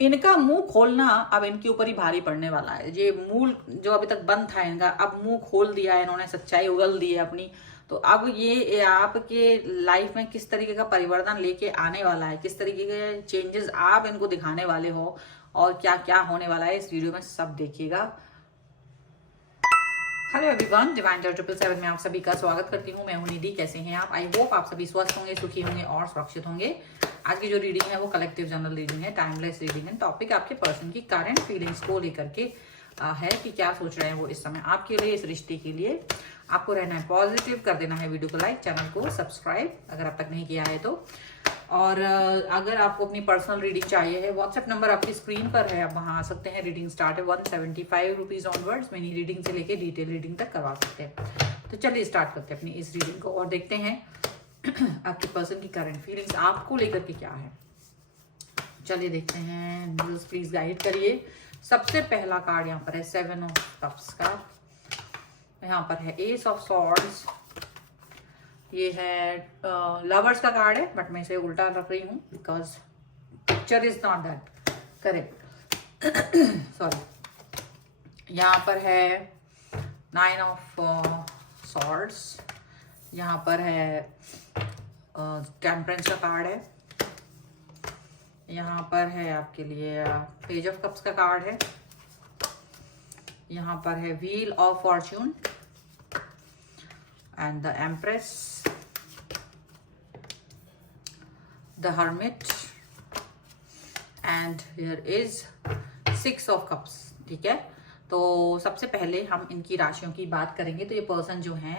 इनका मुंह खोलना अब इनके ऊपर ही भारी पड़ने वाला है। ये मूल जो अभी तक बंद था इनका, अब मुंह खोल दिया है इन्होंने, सच्चाई उगल दी है अपनी। तो अब ये आपके लाइफ में किस तरीके का परिवर्तन लेके आने वाला है, किस तरीके के चेंजेस आप इनको दिखाने वाले हो और क्या क्या होने वाला है, इस वीडियो में सब देखिएगा। हेलो एवरीवन, डिवाइन टेरर 777 में आप सभी का स्वागत करती हूँ। मैं हूँ निधि। कैसे हैं आप? आई होप आप सभी स्वस्थ होंगे, सुखी होंगे और सुरक्षित होंगे। आज की जो रीडिंग है वो कलेक्टिव जनरल रीडिंग है, टाइमलेस रीडिंग है। टॉपिक आपके पर्सन की करंट फीलिंग्स को लेकर के है कि क्या सोच रहे हैं वो इस समय आपके लिए, इस रिश्ते के लिए। आपको रहना है पॉजिटिव, कर देना है वीडियो को लाइक, चैनल को सब्सक्राइब अगर अब तक नहीं किया है तो। और अगर आपको अपनी पर्सनल रीडिंग चाहिए है, व्हाट्सएप नंबर आपकी स्क्रीन पर है, आप वहाँ आ सकते हैं। रीडिंग स्टार्ट है 175 रुपीज़ ऑनवर्ड्स। मिनी रीडिंग से लेके डिटेल रीडिंग तक करवा सकते हैं। तो चलिए स्टार्ट करते हैं अपनी इस रीडिंग को और देखते हैं आपके पर्सन की करंट फीलिंग्स आपको लेकर के क्या है। चलिए देखते हैं। न्यूज़ प्लीज गाइड करिए। सबसे पहला कार्ड यहाँ पर है 7 ऑफ कप्स का, यहाँ पर है एस ऑफ सॉर्ड्स, ये है लवर्स का कार्ड है, बट मैं इसे उल्टा रख रही हूँ because picture is not that correct sorry. यहाँ पर है 9 ऑफ सॉर्ड्स, यहाँ पर है टेम्परेंस का कार्ड है, यहाँ पर है आपके लिए पेज ऑफ कप्स का कार्ड है, यहाँ पर है wheel of Fortune and the Empress, the Hermit, and here is 6 of Cups। ठीक है, तो सबसे पहले हम इनकी राशियों की बात करेंगे। तो ये पर्सन जो है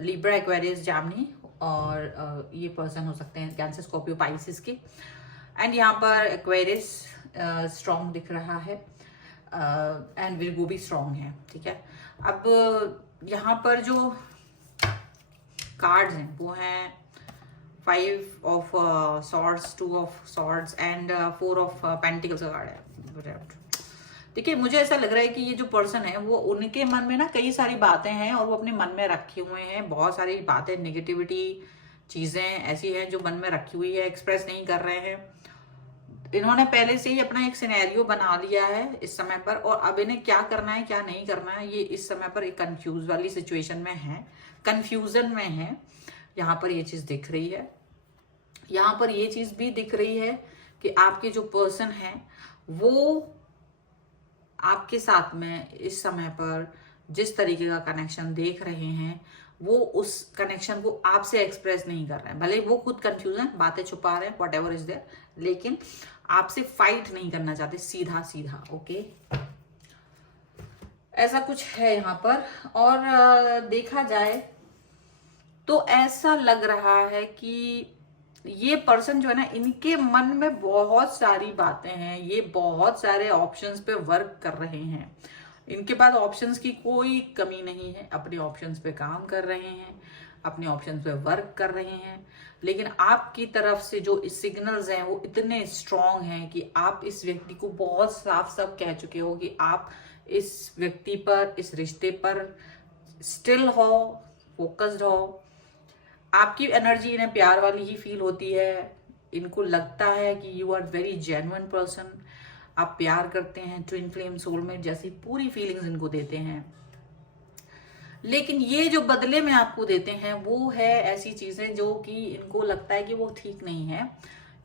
लिब्रा, एक्वेरियस, जैमिनी और ये पर्सन हो सकते हैं कैंसर, स्कॉर्पियो, पाइसिस के। एंड यहाँ पर एक्वेरियस स्ट्रॉन्ग दिख रहा है एंड विर्गो भी स्ट्रॉन्ग है। ठीक है, अब यहाँ पर जो कार्ड्स हैं वो हैं 5 of swords, 2 of swords and 4 of pentacles का कार्ड है। देखिए, मुझे ऐसा लग रहा है कि ये जो पर्सन है वो, उनके मन में ना कई सारी बातें हैं और वो अपने मन में रखे हुए हैं। बहुत सारी बातें, नेगेटिविटी चीजें ऐसी हैं जो मन में रखी हुई है, एक्सप्रेस नहीं कर रहे हैं। इन्होंने पहले से ही अपना एक सिनेरियो बना लिया है इस समय पर, और अब इन्हें क्या करना है क्या नहीं करना है, ये इस समय पर एक कंफ्यूज वाली सिचुएशन में है, कंफ्यूजन में है। यहाँ पर ये चीज दिख रही है, यहाँ पर ये चीज भी दिख रही है कि आपके जो पर्सन है वो आपके साथ में इस समय पर जिस तरीके का कनेक्शन देख रहे हैं वो उस कनेक्शन को आपसे एक्सप्रेस नहीं कर रहे हैं। भले वो खुद कंफ्यूजन, बातें छुपा रहे हैं, वट एवर इज देयर, लेकिन आपसे फाइट नहीं करना चाहते, सीधा सीधा। ओके, ऐसा कुछ है यहाँ पर। और देखा जाए तो ऐसा लग रहा है कि ये पर्सन जो है ना, इनके मन में बहुत सारी बातें हैं, ये बहुत सारे ऑप्शंस पे वर्क कर रहे हैं। इनके पास ऑप्शंस की कोई कमी नहीं है, अपने ऑप्शंस पे काम कर रहे हैं, अपने ऑप्शंस पे वर्क कर रहे हैं। लेकिन आपकी तरफ से जो सिग्नल्स हैं वो इतने स्ट्रांग हैं कि आप इस व्यक्ति को बहुत साफ साफ कह चुके हो कि आप इस व्यक्ति पर, इस रिश्ते पर स्टिल हो, फोकस्ड हो। आपकी एनर्जी इन्हें प्यार वाली ही फील होती है। इनको लगता है कि you are very genuine person, आप प्यार करते हैं, ट्विन फ्लेम, सोलमेट जैसी पूरी फीलिंग्स इनको देते हैं। लेकिन ये जो बदले में आपको देते हैं वो है ऐसी चीजें जो कि इनको लगता है कि वो ठीक नहीं है,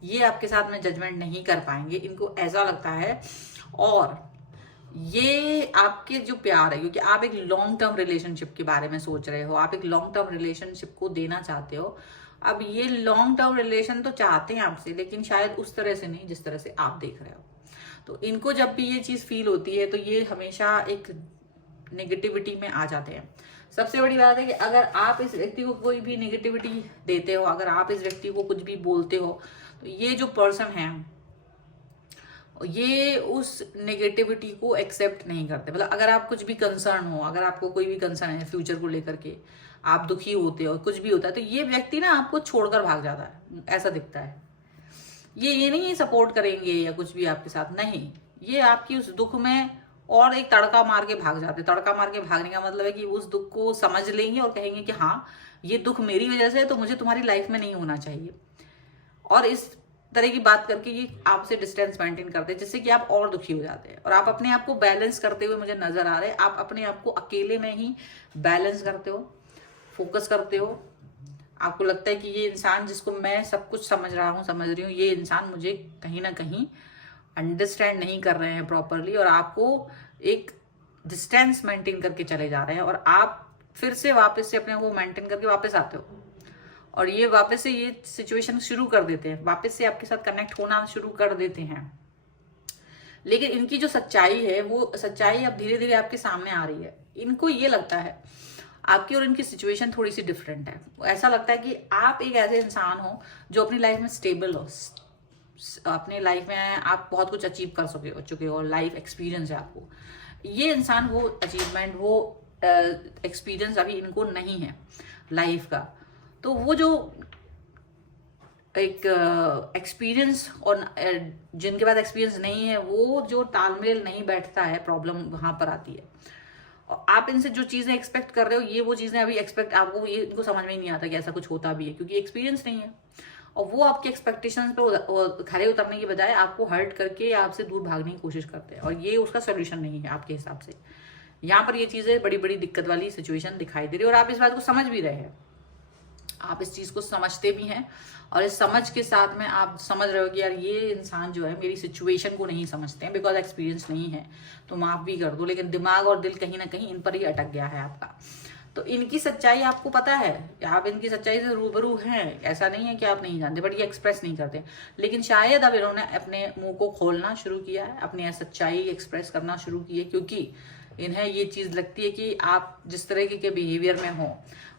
ये आपके साथ में जजमेंट नहीं कर पाएंगे, इनको ऐसा लगता है। और ये आपके जो प्यार है, क्योंकि आप एक लॉन्ग टर्म रिलेशनशिप के बारे में सोच रहे हो, आप एक लॉन्ग टर्म रिलेशनशिप को देना चाहते हो। अब ये लॉन्ग टर्म रिलेशन तो चाहते हैं आपसे, लेकिन शायद उस तरह से नहीं जिस तरह से आप देख रहे हो। तो इनको जब भी ये चीज फील होती है तो ये हमेशा एक नेगेटिविटी में आ जाते हैं। सबसे बड़ी बात है कि अगर आप इस व्यक्ति को कोई भी नेगेटिविटी देते हो, अगर आप इस व्यक्ति को कुछ भी बोलते हो, तो ये जो पर्सन है ये उस नेगेटिविटी को एक्सेप्ट नहीं करते। मतलब अगर आप कुछ भी कंसर्न हो, अगर आपको कोई भी कंसर्न है फ्यूचर को लेकर के, आप दुखी होते हो, कुछ भी होता है, तो ये व्यक्ति ना आपको छोड़कर भाग जाता है, ऐसा दिखता है। ये नहीं सपोर्ट करेंगे या कुछ भी आपके साथ, नहीं, ये आपकी उस दुख में और एक तड़का मार के भाग जाते। तड़का मार के भागने का मतलब है कि उस दुख को समझ लेंगे और कहेंगे कि हाँ, ये दुख मेरी वजह से है, तो मुझे तुम्हारी लाइफ में नहीं होना चाहिए। और इस तरह की बात करके ये आपसे डिस्टेंस मेंटेन करते हैं, जिससे कि आप और दुखी हो जाते हैं। और आप अपने आप को बैलेंस करते हुए मुझे नजर आ रहे हैं, आप अपने आप को अकेले में ही बैलेंस करते हो, फोकस करते हो। आपको लगता है कि ये इंसान जिसको मैं सब कुछ समझ रहा हूँ, समझ रही हूँ, ये इंसान मुझे कहीं ना कहीं अंडरस्टैंड नहीं कर रहे हैं प्रॉपरली, और आपको एक डिस्टेंस मेंटेन करके चले जा रहे हैं, और आप फिर से वापस से अपने आप को मेंटेन करके वापस आते हो, और ये वापस से ये सिचुएशन शुरू कर देते हैं, वापस से आपके साथ कनेक्ट होना शुरू कर देते हैं। लेकिन इनकी जो सच्चाई है, वो सच्चाई अब धीरे धीरे आपके सामने आ रही है। इनको ये लगता है आपकी और इनकी सिचुएशन थोड़ी सी डिफरेंट है। ऐसा लगता है कि आप एक ऐसे इंसान हो जो अपनी लाइफ में स्टेबल हो, अपने लाइफ में आप बहुत कुछ अचीव कर चुके हो, लाइफ एक्सपीरियंस है आपको। ये इंसान वो अचीवमेंट, वो एक्सपीरियंस अभी इनको नहीं है लाइफ का। तो वो जो एक एक्सपीरियंस और जिनके पास एक्सपीरियंस नहीं है, वो जो तालमेल नहीं बैठता है, प्रॉब्लम वहां पर आती है। और आप इनसे जो चीजें एक्सपेक्ट कर रहे हो, ये वो चीजें अभी एक्सपेक्ट आपको ये इनको समझ में ही नहीं आता कि ऐसा कुछ होता भी है, क्योंकि एक्सपीरियंस नहीं है। और वो आपके एक्सपेक्टेशंस पे खरे उतरने की बजाय आपको हर्ट करके आपसे दूर भागने की कोशिश करते हैं, और ये उसका सोल्यूशन नहीं है आपके हिसाब से। यहाँ पर ये चीजें बड़ी बड़ी दिक्कत वाली सिचुएशन दिखाई दे रही है, और आप इस बात को समझ भी रहे हैं, आप इस चीज को समझते भी हैं, और इस समझ के साथ में आप समझ रहे हो कि यार ये इंसान जो है मेरी सिचुएशन को नहीं समझते हैं, बिकॉज एक्सपीरियंस नहीं है, तो माफ भी कर दो। लेकिन दिमाग और दिल कहीं ना कहीं इन पर ही अटक गया है आपका। तो इनकी सच्चाई आपको पता है, आप इनकी सच्चाई से रूबरू हैं, ऐसा नहीं है कि आप नहीं जानते, बट ये एक्सप्रेस नहीं करते। लेकिन शायद अब इन्होंने अपने मुंह को खोलना शुरू किया है, अपनी सच्चाई एक्सप्रेस करना शुरू की है, क्योंकि इन्हें ये चीज लगती है कि आप जिस तरह के बिहेवियर में हो,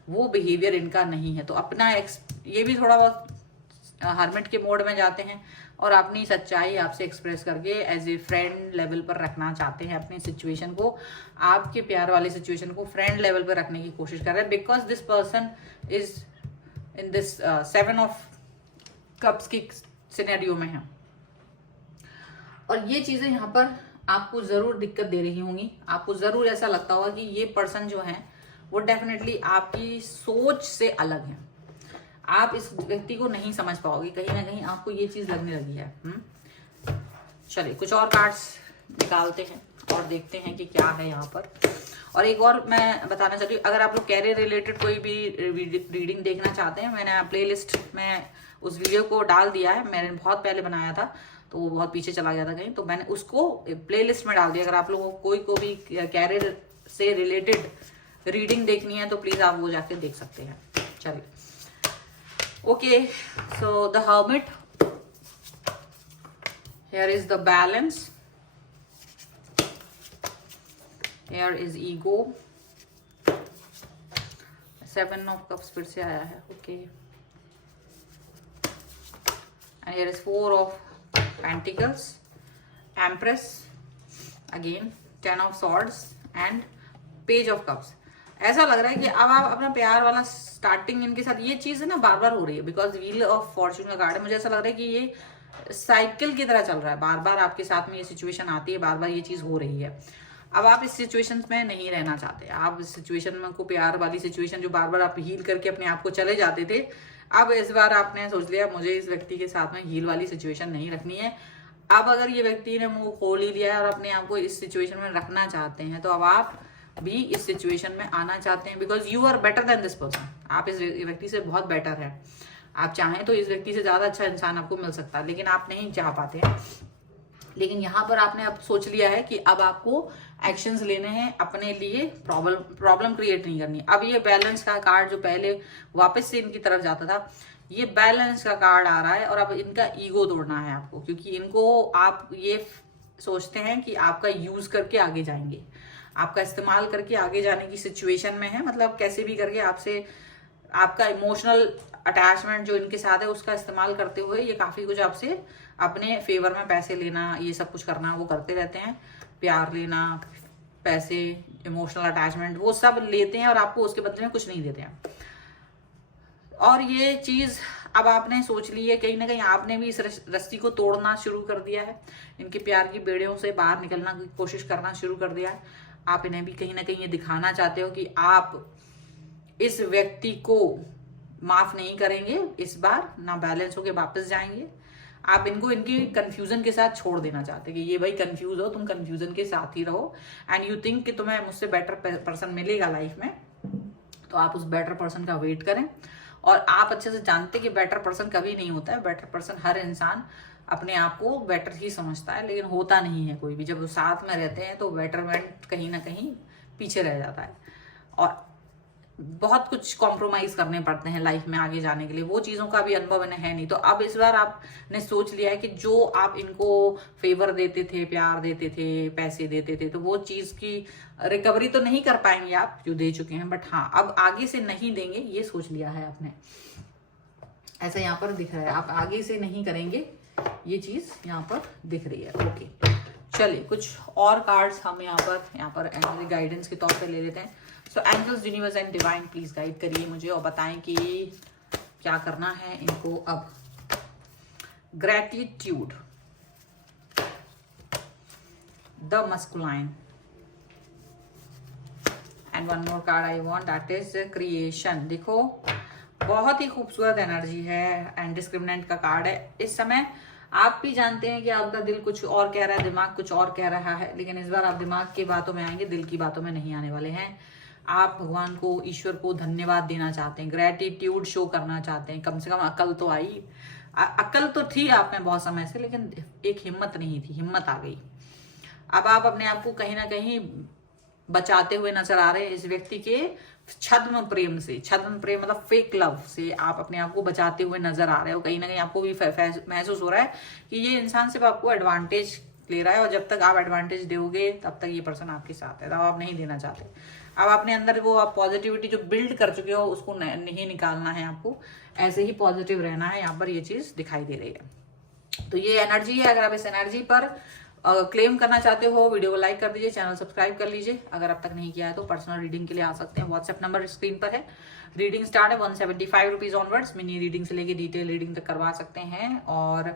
वो बिहेवियर इनका नहीं है। तो अपना ये भी थोड़ा बहुत हर्मिट के मोड में जाते हैं, और अपनी सच्चाई आपसे एक्सप्रेस करके एज ए फ्रेंड लेवल पर रखना चाहते हैं अपनी सिचुएशन को, आपके प्यार वाली सिचुएशन को फ्रेंड लेवल पर रखने की कोशिश कर रहे हैं, because this person is in this 7 of cups की सिनेरियो में है। और ये चीजें यहाँ पर आपको जरूर दिक्कत दे रही होंगी, आपको जरूर ऐसा लगता होगा कि ये पर्सन जो है वो डेफिनेटली आपकी सोच से अलग है, आप इस व्यक्ति को नहीं समझ पाओगे, कहीं ना कहीं आपको ये चीज लगने लगी है। चलिए कुछ और कार्ड्स निकालते हैं और देखते हैं कि क्या है यहाँ पर। और एक और मैं बताना चाहती हूँ, अगर आप लोग कैरियर रिलेटेड कोई भी रीडिंग देखना चाहते हैं, मैंने प्लेलिस्ट में उस वीडियो को डाल दिया है, मैंने बहुत पहले बनाया था, तो वो बहुत पीछे चला गया था कहीं, तो मैंने उसको प्लेलिस्ट में डाल दिया। अगर आप लोगों को कोई भी कैरियर से रिलेटेड रीडिंग देखनी है तो प्लीज आप वो जाके देख सकते हैं। चलिए, okay, so the hermit, here is the balance, here is ego, 7 of cups फिर से आया है, okay, and here is 4 of pentacles, empress, again 10 of swords and page of cups। ऐसा लग रहा है कि अब आप अपना प्यार वाला स्टार्टिंग इनके साथ ये चीज है ना बार बार हो रही है, बिकॉज व्हील ऑफ फॉर्चून का कार्ड है। मुझे ऐसा लग रहा है कि ये साइकिल की तरह चल रहा है, बार बार आपके साथ में ये सिचुएशन आती है, बार बार ये चीज हो रही है। अब आप इस सिचुएशन में नहीं रहना चाहते, आप इस सिचुएशन में को प्यार वाली सिचुएशन जो बार बार आप हील करके अपने आप को चले जाते थे, अब इस बार आपने सोच लिया मुझे इस व्यक्ति के साथ में हील वाली सिचुएशन नहीं रखनी है। अब अगर ये व्यक्ति ने मुंह खोल ही लिया है और अपने आप को इस सिचुएशन में रखना चाहते हैं, तो अब आप भी इस सिचुएशन में आना चाहते हैं, because you are better than this person. आप इस व्यक्ति से बहुत बेटर है, आप चाहें तो इस व्यक्ति से ज्यादा अच्छा इंसान आपको मिल सकता है, लेकिन आप नहीं चाह पाते हैं। लेकिन यहाँ पर आपने अब सोच लिया है कि अब आपको एक्शंस लेने हैं अपने लिए, प्रॉब्लम क्रिएट नहीं करनी। अब ये बैलेंस का कार्ड जो पहले वापस से इनकी तरफ जाता था, ये बैलेंस का कार्ड आ रहा है, और अब इनका ईगो तोड़ना है आपको, क्योंकि इनको आप ये सोचते हैं कि आपका यूज करके आगे जाएंगे, आपका इस्तेमाल करके आगे जाने की सिचुएशन में है। मतलब कैसे भी करके आपसे आपका इमोशनल अटैचमेंट जो इनके साथ है उसका इस्तेमाल करते हुए ये काफी कुछ आपसे अपने फेवर में पैसे लेना, ये सब कुछ करना वो करते रहते हैं। प्यार लेना, पैसे, इमोशनल अटैचमेंट, वो सब लेते हैं और आपको उसके बदले में कुछ नहीं देते हैं। और ये चीज अब आपने सोच ली है, कहीं ना कहीं आपने भी इस रस्सी को तोड़ना शुरू कर दिया है, इनके प्यार की बेड़ियों से बाहर निकलना की कोशिश करना शुरू कर दिया है। आप इन्हें भी कहीं ना कहीं ये दिखाना चाहते हो कि आप इस व्यक्ति को माफ नहीं करेंगे, इस बार ना बैलेंस होके वापस जाएंगे। आप इनको इनकी कंफ्यूजन के साथ छोड़ देना चाहते हैं कि ये भाई कंफ्यूज हो, तुम कंफ्यूजन के साथ ही रहो एंड यू थिंक कि तुम्हें मुझसे बेटर पर्सन मिलेगा लाइफ में, तो आप उस बेटर पर्सन का वेट करें। और आप अच्छे से जानते हैं कि बेटर पर्सन कभी नहीं होता है। बेटर पर्सन, हर इंसान अपने आप को बेटर ही समझता है, लेकिन होता नहीं है कोई भी। जब वो साथ में रहते हैं तो बेटरमेंट कहीं ना कहीं पीछे रह जाता है और बहुत कुछ कॉम्प्रोमाइज करने पड़ते हैं लाइफ में आगे जाने के लिए। वो चीज़ों का भी अनुभव इन्हें है नहीं, तो अब इस बार आपने सोच लिया है कि जो आप इनको फेवर देते थे, प्यार देते थे, पैसे देते थे, तो वो चीज़ की रिकवरी तो नहीं कर पाएंगे आप जो दे चुके हैं, बट हाँ अब आगे से नहीं देंगे, ये सोच लिया है आपने। ऐसा यहाँ पर दिख रहा है, आप आगे से नहीं करेंगे, ये चीज़ यहाँ पर दिख रही है। ओके, चलिए कुछ और कार्ड्स हम यहाँ पर एंजल गाइडेंस के तौर पे ले लेते हैं। So angels, universe and divine, please guide करिए मुझे और बताएं कि क्या करना है इनको अब। Gratitude, the masculine, and one more card I want, that is creation. देखो बहुत ही खूबसूरत एनर्जी है एंड डिस्क्रिमिनेंट का कार्ड है। इस समय आप भी जानते हैं कि आपका दिल कुछ और कह रहा है, दिमाग कुछ और कह रहा है, लेकिन इस बार आप दिमाग की बातों में आएंगे, दिल की बातों में नहीं आने वाले हैं। आप भगवान को, ईश्वर को धन्यवाद देना चाहते हैं, ग्रेटिट्यूड शो करना चाहते हैं। कम से कम अकल तो आई, अकल तो थी आप में बहुत समय से, लेकिन एक हिम्मत नहीं थी, हिम्मत आ गई। अब आप अपने आप को कहीं ना कहीं बचाते हुए नजर आ रहे हैं इस व्यक्ति के छद्म प्रेम से। छद्म प्रेम मतलब फेक लव से आप अपने आप को बचाते हुए नजर आ रहे हो। कहीं ना कहीं आपको भी महसूस हो रहा है कि ये इंसान सिर्फ आपको एडवांटेज ले रहा है, और जब तक आप एडवांटेज दोगे तब तक ये पर्सन आपके साथ है, तब आप नहीं देना चाहते। अब अपने अंदर वो आप पॉजिटिविटी जो बिल्ड कर चुके हो उसको नहीं निकालना है, आपको ऐसे ही पॉजिटिव रहना है। यहाँ पर ये चीज दिखाई दे रही है, तो ये एनर्जी है। अगर आप इस एनर्जी पर क्लेम करना चाहते हो, वीडियो को लाइक कर दीजिए, चैनल सब्सक्राइब कर लीजिए। अगर अब तक नहीं किया है तो पर्सनल रीडिंग के लिए आ सकते हैं, व्हाट्सएप नंबर स्क्रीन पर है। रीडिंग स्टार्ट है 175 रुपीज ऑनवर्ड्स। मिनी रीडिंग से लेके डिटेल रीडिंग तक करवा सकते हैं। और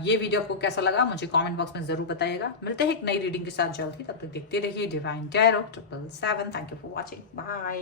ये वीडियो आपको कैसा लगा मुझे कमेंट बॉक्स में जरूर बताइएगा। मिलते हैं एक नई रीडिंग के साथ जल्द ही, तब तक देखते रहिए divine tarot 777। Thank you for watching, bye.